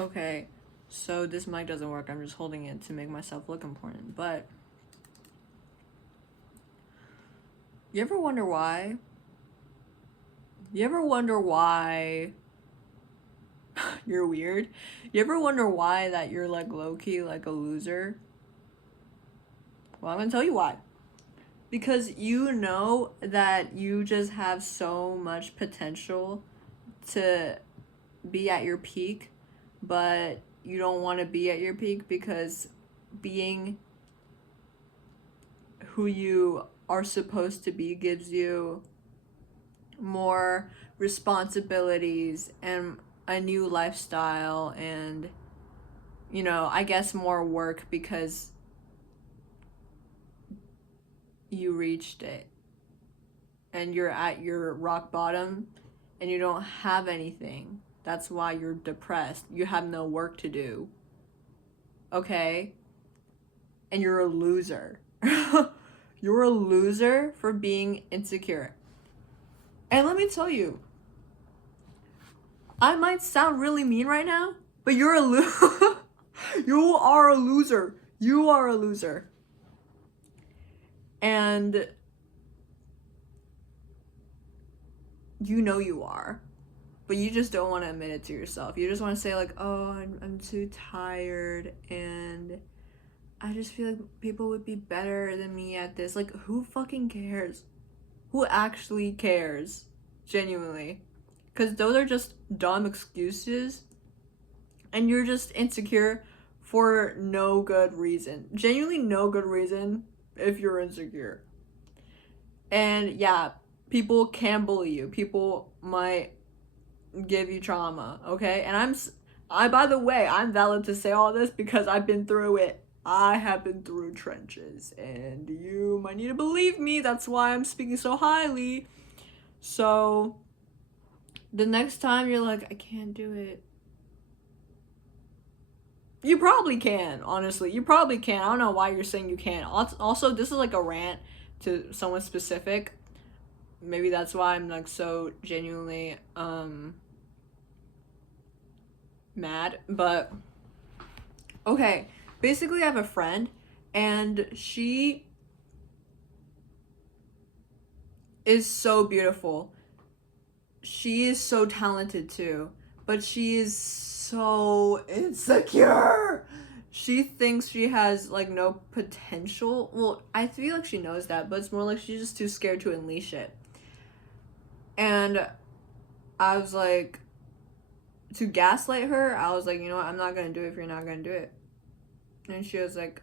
Okay, so this mic doesn't work. I'm just holding it to make myself look important. But you ever wonder why? You ever wonder why you're weird? You ever wonder why that you're like low-key like a loser? Well, I'm gonna tell you why. Because you know that you just have so much potential to be at your peak, but you don't want to be at your peak because being who you are supposed to be gives you more responsibilities and a new lifestyle and, you know, I guess more work because you reached it and you're at your rock bottom and you don't have anything. That's why you're depressed. You have no work to do. Okay? And you're a loser. You're a loser for being insecure. And let me tell you, I might sound really mean right now, but you're a you are a loser. You are a loser. And you know you are. But you just don't want to admit it to yourself. You just want to say like, "Oh, I'm too tired and I just feel like people would be better than me at this." Like, who fucking cares? Who actually cares? Genuinely. Because those are just dumb excuses. And you're just insecure for no good reason. Genuinely no good reason if you're insecure. And yeah, people can bully you. People might give you trauma, okay? And by the way, I'm valid to say all this because I've been through it. I have been through trenches, and you might need to believe me. That's why I'm speaking so highly. So, the next time you're like, I can't do it, you probably can, honestly. You probably can. I don't know why you're saying you can't. Also, this is like a rant to someone specific. Maybe that's why I'm like so genuinely mad, but okay. Basically, I have a friend and she is so beautiful. She is so talented too, but she is so insecure. She thinks she has like no potential. Well, I feel like she knows that, but it's more like she's just too scared to unleash it. And I was like, to gaslight her, I was like, you know what, I'm not gonna do it if you're not gonna do it. And she was like,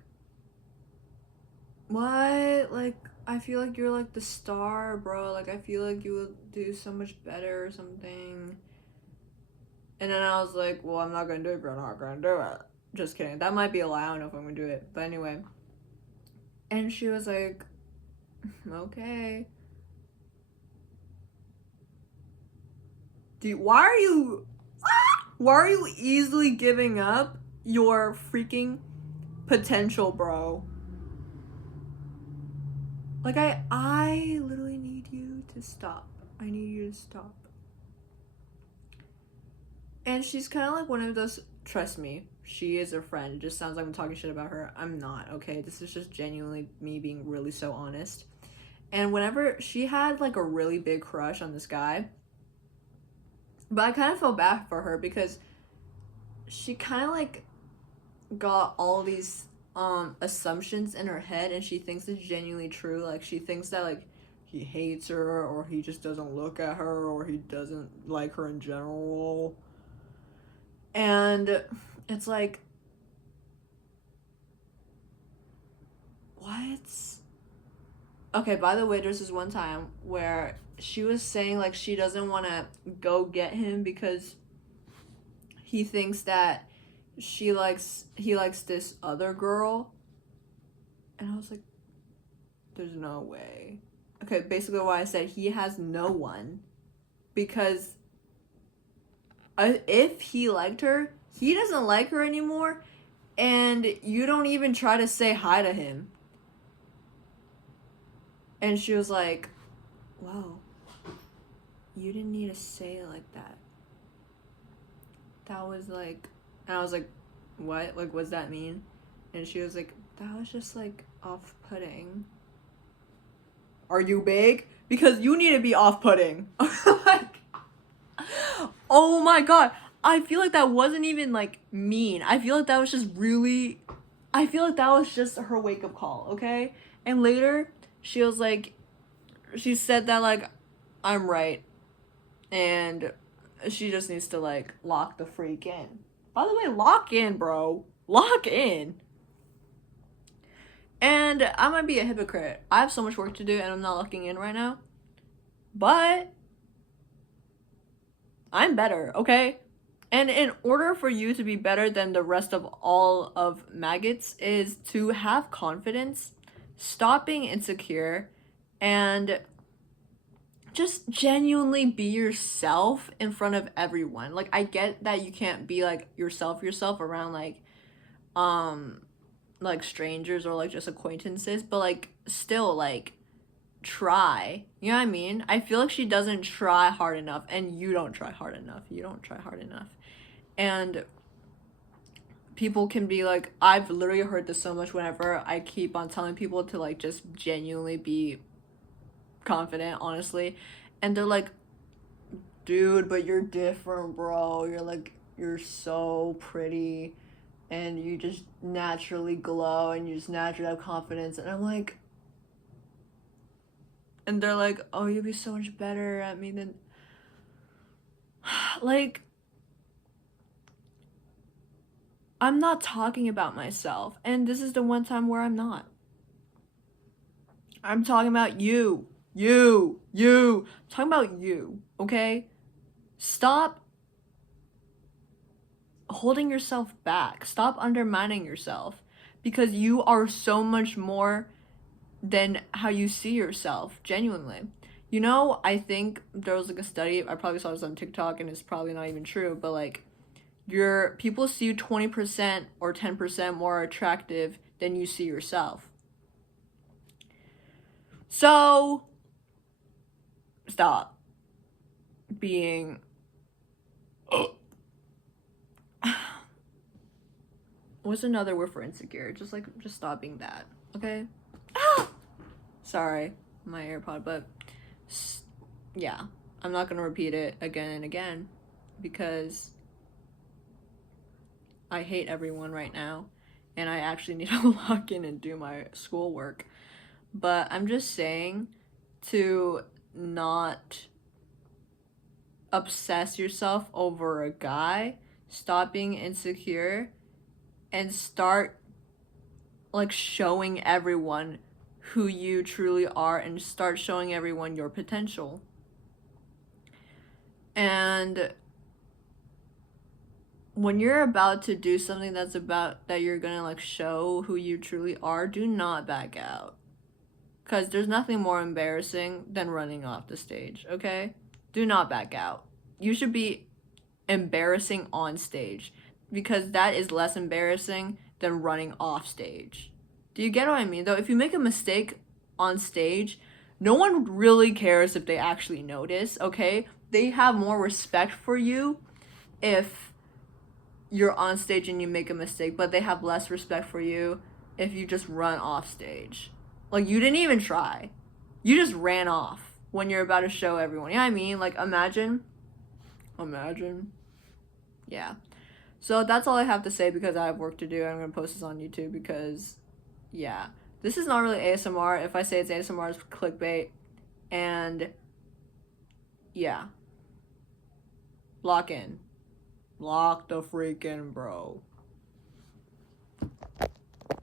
what? Like, I feel like you're like the star, bro. Like, I feel like you would do so much better or something. And then I was like, well, I'm not gonna do it if you're not gonna do it. Just kidding. That might be a lie. I don't know if I'm gonna do it. But anyway. And she was like, okay. Why are you easily giving up your freaking potential, bro? Like, I literally need you to stop. I need you to stop. And she's kind of like one of those, trust me, she is a friend. It just sounds like I'm talking shit about her. I'm not, okay? This is just genuinely me being really so honest. And whenever she had like a really big crush on this guy, but I kind of felt bad for her because she kind of like got all these assumptions in her head and she thinks it's genuinely true. Like she thinks that like he hates her or he just doesn't look at her or he doesn't like her in general. And it's like, what? Okay, by the way, there's this one time where she was saying like she doesn't want to go get him because he thinks that he likes this other girl. And I was like, there's no way. Okay, basically why I said he has no one because if he liked her, he doesn't like her anymore and you don't even try to say hi to him. And she was like, wow, you didn't need to say it like that. That was like And I was like, what? Like, what does that mean? And she was like, that was just like off-putting. Are you big? Because you need to be off-putting. Like, oh my god. I feel like that wasn't even like mean. I feel like that was just really, I feel like that was just her wake-up call, okay? And later, she was like, she said that like, I'm right. And she just needs to like lock the freak in. By the way, lock in, bro. Lock in. And I might be a hypocrite. I have so much work to do and I'm not locking in right now. But I'm better, okay? And in order for you to be better than the rest of all of maggots is to have confidence, stop being insecure, and just genuinely be yourself in front of everyone. Like, I get that you can't be like yourself around like strangers or like just acquaintances, but like still like try. You know what I mean? I feel like she doesn't try hard enough, and you don't try hard enough. You don't try hard enough. And people can be like, I've literally heard this so much whenever I keep on telling people to like just genuinely be confident, honestly. And they're like, dude, but you're different, bro. You're like, you're so pretty and you just naturally glow and you just naturally have confidence. And I'm like, and they're like, oh, you'd be so much better at me than, like, I'm not talking about myself. And this is the one time where I'm not. I'm talking about you. I'm talking about you, okay? Stop holding yourself back. Stop undermining yourself. Because you are so much more than how you see yourself, genuinely. You know, I think there was like a study, I probably saw this on TikTok and it's probably not even true, but like your people see you 20% or 10% more attractive than you see yourself. So stop being what's another word for insecure? Just stop being that, okay? Sorry, my AirPod, but yeah, I'm not gonna repeat it again and again because I hate everyone right now and I actually need to log in and do my schoolwork. But I'm just saying to not obsess yourself over a guy, stop being insecure, and start like showing everyone who you truly are and start showing everyone your potential. And when you're about to do something that's about that you're gonna like show who you truly are, do not back out. Because there's nothing more embarrassing than running off the stage, okay? Do not back out. You should be embarrassing on stage because that is less embarrassing than running off stage. Do you get what I mean? Though, if you make a mistake on stage, no one really cares if they actually notice, okay? They have more respect for you if you're on stage and you make a mistake, but they have less respect for you if you just run off stage. Like, you didn't even try. You just ran off when you're about to show everyone. You know what I mean? Like, imagine. Yeah. So that's all I have to say because I have work to do. I'm going to post this on YouTube because, yeah. This is not really ASMR. If I say it's ASMR, it's clickbait. And, yeah. Lock in. Lock the freaking bro.